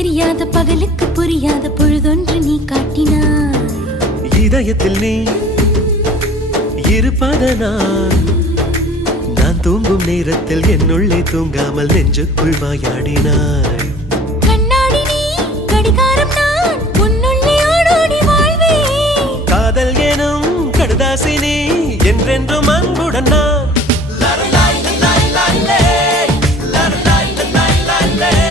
தெரியாத பகலுக்கு புரியாத பொழுதொன்று நீ காட்டினாய். இதயத்தில் நீ இருப்பதனால் நான் தூங்கும் நேரத்தில் என்னுள்ளே தூங்காமல் நெஞ்சுக்குள் வாயாடினாய்.